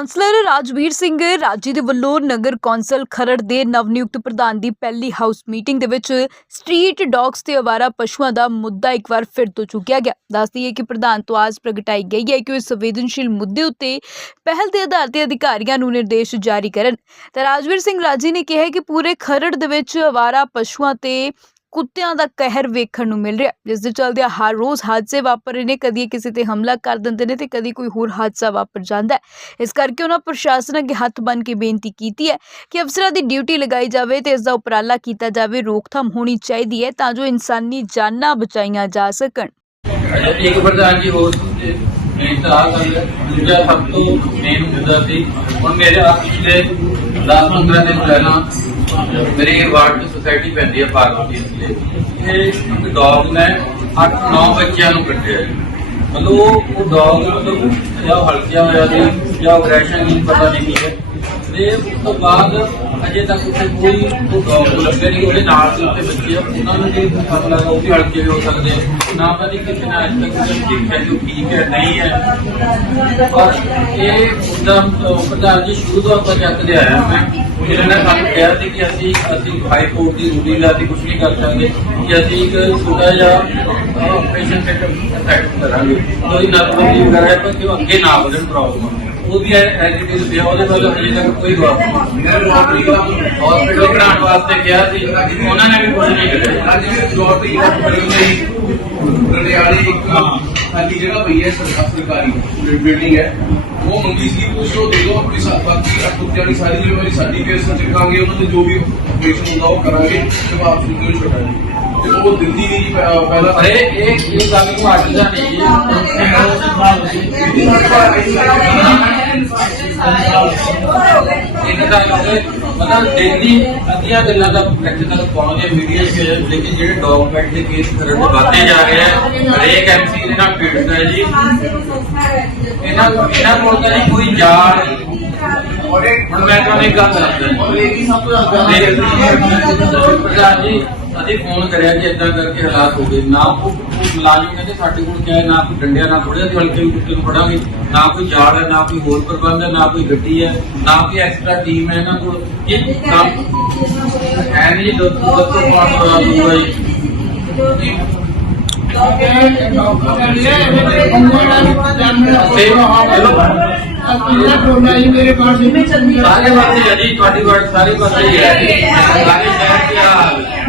Councillor Rajveer Singh ਰਾਜੀ ਦੇ ਵੱਲੋਂ ਨਗਰ ਕੌਂਸਲ ਖਰੜ ਦੇ ਨਵ ਨਿਯੁਕਤ ਪ੍ਰਧਾਨ ਦੀ ਪਹਿਲੀ ਹਾਊਸ ਮੀਟਿੰਗ ਦੇ ਵਿੱਚ ਸਟਰੀਟ ਡੌਗਸ ਤੇ ਅਵਾਰਾ ਪਸ਼ੂਆਂ ਦਾ ਮੁੱਦਾ ਇੱਕ ਵਾਰ ਫਿਰ ਤੋਂ ਚੁੱਕਿਆ ਗਿਆ। ਦੱਸਦੀ ਹੈ ਕਿ ਪ੍ਰਧਾਨ ਤੋਂ ਆਸ ਪ੍ਰਗਟਾਈ ਗਈ ਹੈ ਕਿ ਉਹ ਇਸ ਸੰਵੇਦਨਸ਼ੀਲ ਮੁੱਦੇ ਉੱਤੇ ਪਹਿਲ ਦੇ ਆਧਾਰ ਤੇ ਅਧਿਕਾਰੀਆਂ ਨੂੰ ਨਿਰਦੇਸ਼ ਜਾਰੀ ਕਰਨ। ਤਾਂ ਰਾਜਵੀਰ ਸਿੰਘ ਰਾਜੀ ਨੇ ਕਿਹਾ ਕਿ ਪੂਰੇ ਖਰੜ ਦੇ ਵਿੱਚ ਅਵਾਰਾ ਪਸ਼ੂਆਂ ਤੇ ਕੁੱਤਿਆਂ ਦਾ ਕਹਿਰ ਵੇਖਣ ਨੂੰ ਮਿਲ ਰਿਹਾ। ਜਿਸ ਦੇ ਚੱਲਦੇ ਹਰ ਰੋਜ਼ ਹਾਦਸੇ ਵਾਪਰ ਰਹੇ ਨੇ। ਕਦੀ ਕਿਸੇ ਤੇ ਹਮਲਾ ਕਰ ਦਿੰਦੇ ਨੇ ਤੇ ਕਦੀ ਕੋਈ ਹੋਰ ਹਾਦਸਾ ਵਾਪਰ ਜਾਂਦਾ ਹੈ। ਇਸ ਕਰਕੇ ਉਹਨਾਂ ਪ੍ਰਸ਼ਾਸਨ ਅੱਗੇ ਹੱਥ ਬੰਨ੍ਹ ਕੇ ਬੇਨਤੀ ਕੀਤੀ ਹੈ ਕਿ ਅਫਸਰਾਂ ਦੀ ਡਿਊਟੀ ਲਗਾਈ ਜਾਵੇ ਤੇ ਇਸ ਦਾ ਉਪਰਾਲਾ ਕੀਤਾ ਜਾਵੇ। ਰੋਕਥਾਮ ਹੋਣੀ ਚਾਹੀਦੀ ਹੈ ਤਾਂ ਜੋ ਇਨਸਾਨੀ ਜਾਨਾਂ ਬਚਾਈਆਂ ਜਾ ਸਕਣ। ਇੱਕ ਪ੍ਰਧਾਨ ਜੀ, ਹੋਰ ਮੇਨ ਤਾਂ ਆ ਗੱਲ ਦੂਜਾ ਸਭ ਤੋਂ ਮੇਨ ਮੁੱਦਾ ਸੀ। ਹੁਣ ਮੇਰੇ ਆ ਪਿਛਲੇ 10-15 ਦਿਨ ਪਹਿਲਾਂ ਮੇਰੇ ਵਾਰਡ ਸੁਸਾਇਟੀ ਪੈਂਦੀ ਹੈ ਪਾਰਕ ਦੀ। ਤੇ ਇੱਕ ਡੌਗ ਨੇ 8-9 ਬੱਚਿਆਂ ਨੂੰ ਕੱਟਿਆ ਮਤਲਬ ਉਹ ਉਹ ਡੌਗ ਮਤਲਬ ਜਾਂ ਹਲਕਿਆ ਹੋਇਆ ਸੀ ਜਾਂ ਅਗਰੈਸ਼ਨ ਨਹੀਂ, ਪਤਾ ਨਹੀਂ ਕੀ ਹੈ। ਤੇ ਉਸ ਤੋਂ ਬਾਅਦ ਅਜੇ ਤੱਕ ਉੱਥੇ ਕੋਈ ਉਹ ਨਹੀਂ। ਉਹਦੇ ਨਾਲ ਦੇ ਉੱਤੇ ਬੱਚੇ ਆ। ਉਹਨਾਂ ਨੂੰ ਜੇ ਪਤਾ ਲੱਗਾ ਉਹ ਵੀ ਹਲਕੇ ਹੋ ਸਕਦੇ ਨਾ ਪਤਾ ਨਹੀਂ ਕਿਤੇ ਅੱਜ ਤੱਕ ਕੁਝ ਠੀਕ ਹੈ ਜੋ ਠੀਕ ਹੈ, ਨਹੀਂ ਹੈ। ਔਰ ਇਹ ਮੁੱਦਾ ਪ੍ਰਧਾਨ ਜੀ ਸ਼ੁਰੂ ਤੋਂ ਆਪਾਂ ਚੱਕਦੇ ਆਇਆ ਮੈਂ ਇਹਨਾਂ ਨੇ ਸਾਨੂੰ ਕਿਹਾ ਸੀ ਕਿ ਅਸੀਂ ਅਸੀਂ ਹਾਈ ਕੋਰਟ ਦੀ ਰੂਲਿੰਗ ਲਾ ਕੇ ਕੁਝ ਨਹੀਂ ਕਰ ਸਕਦੇ ਕਿ ਅਸੀਂ ਇੱਕ ਛੋਟਾ ਜਿਹਾ ਆਪਰੇਸ਼ਨ ਸੈਟ ਕਰਾਂਗੇ। ਕੋਈ ਨਰਮੀ ਵਗੈਰਾ ਪਰ ਕਿ ਅੱਗੇ ਨਾ ਵਧਣ ਪ੍ਰੋਬਲਮ ਉਹ ਵੀ ਐਜੀਟਿਵ ਪਿਆ ਉਹਦੇ ਵੱਲ ਹਜੇ ਤੱਕ ਕੋਈ ਜਵਾਬ ਨਹੀਂ ਹਸਪੀਟਲ ਬਣਾਉਣ ਵਾਸਤੇ ਕਿਹਾ ਸੀ ਉਹਨਾਂ ਨੇ ਵੀ ਕੁਝ ਨਹੀਂ ਕਰਿਆ ਅੱਜ ਵੀ ਲੋਟਰੀ ਹੱਥ ਬਣੀ ਹੋਈ ਰੜਿਆਲੇ ਇੱਕ ਖਾਲੀ ਜਗ੍ਹਾ ਪਈ ਹੈ ਸਰਕਾਰ ਸਰਕਾਰੀ ਬਿਲਡਿੰਗ ਹੈ ਉਹ ਮੰਗੀ ਸੀ ਕੁਛ ਉਹ ਦੇ ਦਿਓ ਆਪਣੀ ਸਾ- ਬਾਕੀ ਆ ਕੁੱਤਿਆਂ ਦੀ ਸਾਰੀ ਜ਼ਿੰਮੇਵਾਰੀ ਸਾਡੀ ਕੇਸ ਨਾਲ ਚੱਕਾਂਗੇ ਉਹਨਾਂ ਦੇ ਜੋ ਵੀ ਆਪਰੇਸ਼ਨ ਹੁੰਦਾ ਉਹ ਉਹ ਜੀ, ਪਹਿ- ਪਹਿਲਾਂ ਪਰ ਇਹ ਇਹ ਗੱਲ ਨੂੰ ਅੱਜ ਦਾ ਨਹੀਂ। ਇਹਨਾਂ ਦਾ ਮਤਲਬ ਦਿੱਲੀ ਅੱਧੀਆਂ ਗੱਲਾਂ ਦਾ ਤੱਕ ਪਹੁੰਚੇ ਮੀਡੀਆ 'ਚ ਲੇਕਿਨ ਜਿਹੜੇ ਡੌਗਮੈਂਟ ਦੇ ਕੇਸ ਦੇ ਵੱਧਦੇ ਜਾ ਰਹੇ ਆ ਹਰੇਕ ਐਮਸੀ ਦੇ ਨਾਲ ਹੈ ਜੀ। ਇਹਨਾਂ ਇਹਨਾਂ ਕੋਲ ਤਾਂ ਕੋਈ ਇਹ ਹੁਣ ਮੈਂ ਤੁਹਾਨੂੰ ਇੱਕ ਗੱਲ ਦੱਸਦਾ ਇਹ ਵੀ ਸਭ ਤੋਂ ਜ਼ਿਆਦਾ ਪ੍ਰਧਾਨ ਜੀ ਅਸੀਂ ਫੋਨ ਕਰਿਆ ਕਿ ਇਦਾਂ ਕਰਕੇ ਹਾਲਾਤ ਹੋ ਗਏ ਨਾ ਉਹ ਮੁਲਾਜ਼ਮ ਕਹਿੰਦੇ ਸਾਡੇ ਕੋਲ ਕਿਹਾ ਨਾ ਕੋਈ ਡੰਡਿਆ ਨਾ ਥੋੜੇ ਜਿਹੇ ਹਲਕੇ ਵੀ ਕੁੱਤੇ ਨੂੰ ਫੜਾਂਗੇ ਨਾ ਕੋਈ ਜਾਲ ਹੈ ਨਾ ਕੋਈ ਹੋਰ ਪ੍ਰਬੰਧ ਹੈ ਨਾ ਕੋਈ ਗੱਡੀ ਹੈ ਨਾ ਕੋਈ ਐਕਸਟਰਾ ਟੀਮ ਹੈ ਇਹਨਾਂ ਕੋਲ ਇਹ ਕੰਮ ਹੈ ਨਹੀਂ ਦੋ ਦੋ ਤੋਂ ਪਾਸ ਕਰਾ ਦੂੰਗਾ ਜੀ ਤੇ ਚਲੋ ਸਾਰੇ ਪਾਸੇ ਹੈ ਜੀ ਤੁਹਾਡੀ ਵਾਰ ਸਾਰੇ ਪਾਸੇ ਹੀ ਹੈ ਸਾਰੇ ਸ਼ਹਿਰ ਕੀ ਹਾਲ ਹੈ